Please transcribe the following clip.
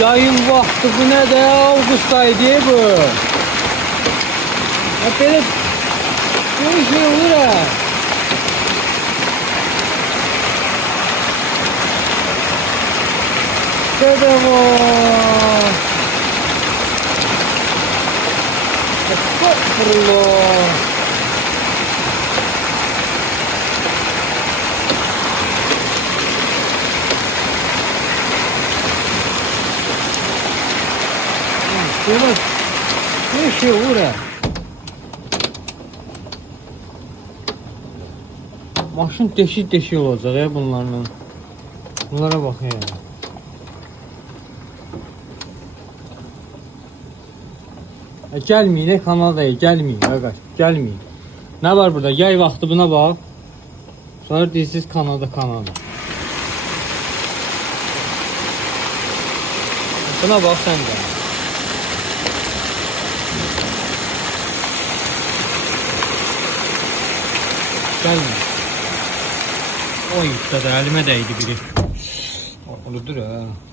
yayın vaxtı bu ne de Avqust ayı bu. Ya belə bir şey olur ha. Dede var. Estağfurullah. Böyle bir şey olur ha. Maşın deşik olacak ya bunlarla. Bunlara bak ya. Gelmeyin kanaldaya, gelmeyin arkadaş, gelmeyin. Ne var burada? Yay vaxtı buna bak. Sonra dizsiz kanalda. Buna bak sen de. Gelme. Oy, da elime değdi biri. Oludur ha.